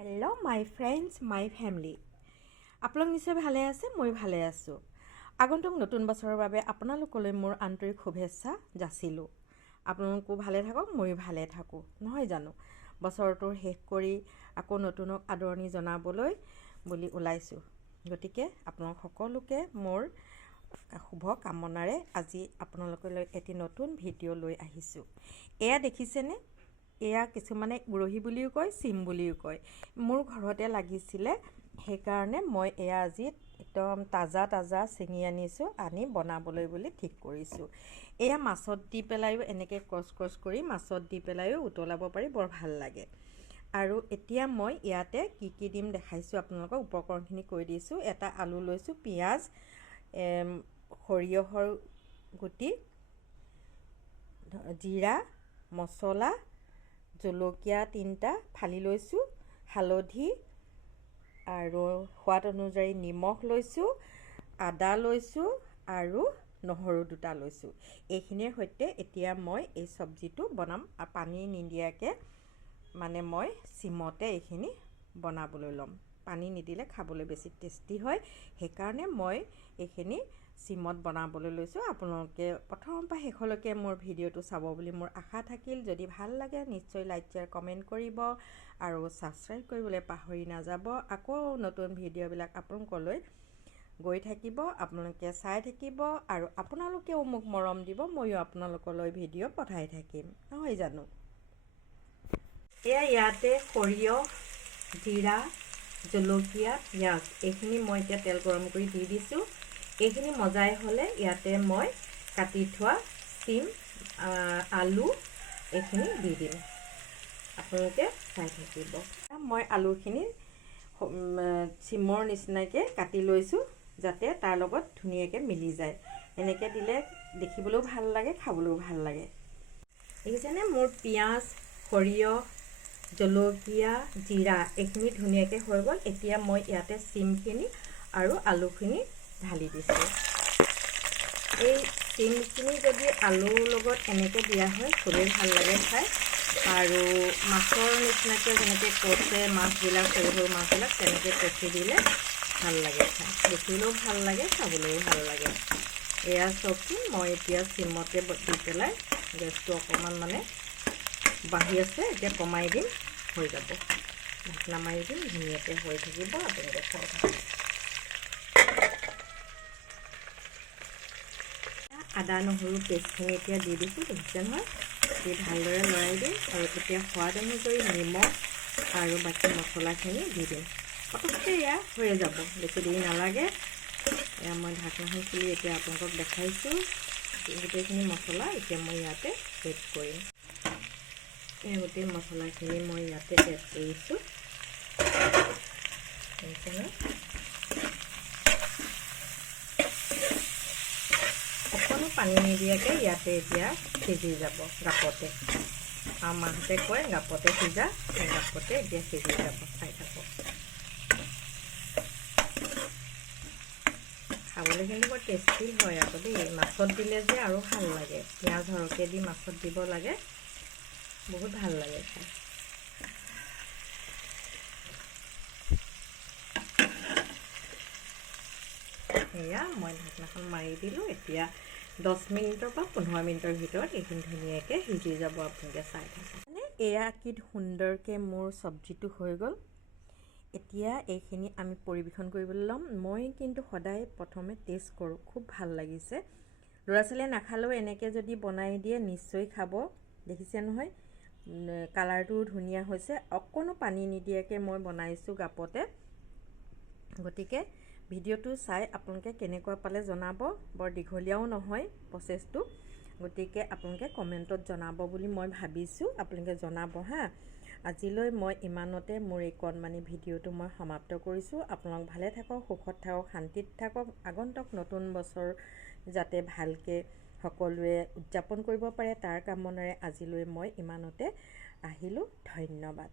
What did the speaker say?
Hello' মাই friends মাই family, আপোনালোক নিশ্চয় ভালে আছে। মই ভালে আছোঁ। আগন্তুক নতুন বছৰৰ বাবে আপোনালোকলৈ মোৰ আন্তৰিক শুভেচ্ছা যাচিলোঁ। আপোনালোকো ভালে থাকক, ময়ো ভালে থাকোঁ, নহয় জানো? বছৰটো শেষ কৰি আকৌ নতুনক আদৰণি জনাবলৈ বুলি ওলাইছোঁ। গতিকে আপোনালোক সকলোকে মোৰ শুভ কামনাৰে আজি আপোনালোকলৈ এটি নতুন ভিডিঅ' লৈ আহিছোঁ। এয়া দেখিছেনে? এয়া কিছুমানে উৰহি বুলিও কয়, চিম বুলিও কয়। মোৰ ঘৰতে লাগিছিলে, সেইকাৰণে মই এয়া আজি একদম তাজা ছিঙি আনিছোঁ, আনি বনাবলৈ বুলি ঠিক কৰিছোঁ। এয়া মাছত দি পেলাইও এনেকৈ ক্ৰছ কৰি মাছত দি পেলাইও উতলাব পাৰি, বৰ ভাল লাগে। আৰু এতিয়া মই ইয়াতে কি দিম দেখাইছোঁ আপোনালোকক। উপকৰণখিনি কৈ দিছোঁ। এটা আলু লৈছোঁ, পিঁয়াজ, সৰিয়হৰ গুটি, জিৰা, মছলা, জলকীয়া 3টা ফালি লৈছোঁ, হালধি আৰু সোৱাদ অনুযায়ী নিমখ লৈছোঁ, আদা লৈছোঁ আৰু নহৰু 2টা লৈছোঁ। এইখিনিৰ সৈতে এতিয়া মই এই চব্জিটো বনাম। পানী নিদিয়াকৈ মানে মই চিমতে এইখিনি বনাবলৈ ল'ম। পানী নিদিলে খাবলৈ বেছি টেষ্টি হয়, সেইকাৰণে মই এইখিনি চিমত বনাবলৈ লৈছোঁ। আপোনালোকে প্ৰথমৰ পৰা শেষলৈকে মোৰ ভিডিঅ'টো চাব বুলি মোৰ আশা থাকিল। যদি ভাল লাগে নিশ্চয় লাইক, শ্বেয়াৰ, কমেণ্ট কৰিব আৰু ছাবস্ক্ৰাইব কৰিবলৈ পাহৰি নাযাব। আকৌ নতুন ভিডিঅ'বিলাক আপোনালোকলৈ গৈ থাকিব, আপোনালোকে চাই থাকিব আৰু আপোনালোকেও মোক মৰম দিব, ময়ো আপোনালোকলৈ ভিডিঅ' পঠাই থাকিম, নহয় জানো? ইয়াতে সৰিয়হ, জিৰা, জলকীয়া, পিঁয়াজ এইখিনি মই এতিয়া তেল গৰম কৰি দি দিছোঁ। এইখিনি মজাই হ'লে ইয়াতে মই কাটি থোৱা চিম, আলু এইখিনি দি দিম। আপোনালোকে চাই থাকিব। মই আলুখিনি চিমৰ নিচিনাকৈ কাটি লৈছোঁ, যাতে তাৰ লগত ধুনীয়াকৈ মিলি যায়। এনেকৈ দিলে দেখিবলৈও ভাল লাগে, খাবলৈও ভাল লাগে। দেখিছেনে? মোৰ পিঁয়াজ, সৰিয়হ, জলকীয়া, জিৰা এইখিনি ধুনীয়াকৈ হৈ গ'ল। এতিয়া মই ইয়াতে চিমখিনি আৰু আলুখিনি ঢালি দিছোঁ। এই চিমখিনি যদি আলুৰ লগত এনেকৈ দিয়া হয় খুবেই ভাল লাগে খাই। আৰু মাছৰ নিচিনাকৈ যেনেকৈ কচে মাছবিলাক, সৰু মাছবিলাক তেনেকৈ কচি দিলে ভাল লাগে খাই। দেখিলেও ভাল লাগে, খাবলৈও ভাল লাগে। এয়া চবচোন মই এতিয়া চিমতে দি পেলাই গেছটো অকণমান মানে বাঢ়ি আছে, এতিয়া কমাই দিম, হৈ যাব। ঢাকনা মাৰি দিম, ধুনীয়াকৈ হৈ থাকিব। আপোনালোকে খাই থাকিব। আদা নহৰু পেষ্টখিনি এতিয়া দি দিছোঁ, দেখিছে নহয়? দি ভালদৰে লৰাই দিম আৰু এতিয়া সোৱাদ অনুযায়ী নিমখ আৰু বাকী মছলাখিনি দি দিম। পটককৈ এয়া হৈয়ে যাব, বেছি দেৰি নালাগে। এয়া মই ঢাকনাখন খুলি এতিয়া আপোনালোকক দেখাইছোঁ। গোটেইখিনি মছলা এতিয়া মই ইয়াতে এড কৰিম। এই গোটেই মছলাখিনি মই ইয়াতে এড কৰিছোঁ। অকণো পানী নিদিয়াকৈ ইয়াতে এতিয়া সিজি যাব গাপতে। আৰু মাহঁতে কয় গাপতে সিজা, সেই গাপতে এতিয়া সিজি যাব। চাই থাকক। খাবলৈ কিন্তু বৰ টেষ্টি হয় আকৌ দেই। মাছত দিলে যে আৰু ভাল লাগে। পিঁয়াজ সৰহকৈ দি মাছত দিব লাগে, বহুত ভাল লাগে খাই। এয়া মই ঢাকনাখন মাৰি দিলোঁ। এতিয়া 10 মিনিটৰ পৰা 15 মিনিটৰ ভিতৰত এইখিনি ধুনীয়াকৈ সিজি যাব। আপোনালোকে চাই থাকে মানে এয়া কি সুন্দৰকৈ মোৰ চব্জিটো হৈ গ'ল। এতিয়া এইখিনি আমি পৰিৱেশন কৰিবলৈ ল'ম। মই কিন্তু সদায় প্ৰথমে টেষ্ট কৰোঁ, খুব ভাল লাগিছে। ল'ৰা ছোৱালীয়ে নাখালেও এনেকৈ যদি বনাই দিয়ে নিশ্চয় খাব। দেখিছে নহয়, কালাৰটোও ধুনীয়া হৈছে। অকণো পানী নিদিয়াকৈ মই বনাইছোঁ গাপতে। গতিকে ভিডিঅ'টো চাই আপোনালোকে কেনেকুৱা পালে জনাব। বৰ দীঘলীয়াও নহয় প্ৰচেছটো, গতিকে আপোনালোকে কমেণ্টত জনাব বুলি মই ভাবিছোঁ। আপোনালোকে জনাব হা। আজিলৈ মই ইমানতে মোৰ এই কণমানি ভিডিঅ'টো মই সমাপ্ত কৰিছোঁ। আপোনালোক ভালে থাকক, সুখত থাকক, শান্তিত থাকক। আগন্তুক নতুন বছৰ যাতে ভালকৈ সকলোৱে উদযাপন কৰিব পাৰে তাৰ কামনাৰে আজিলৈ মই ইমানতে আহিলোঁ। ধন্যবাদ।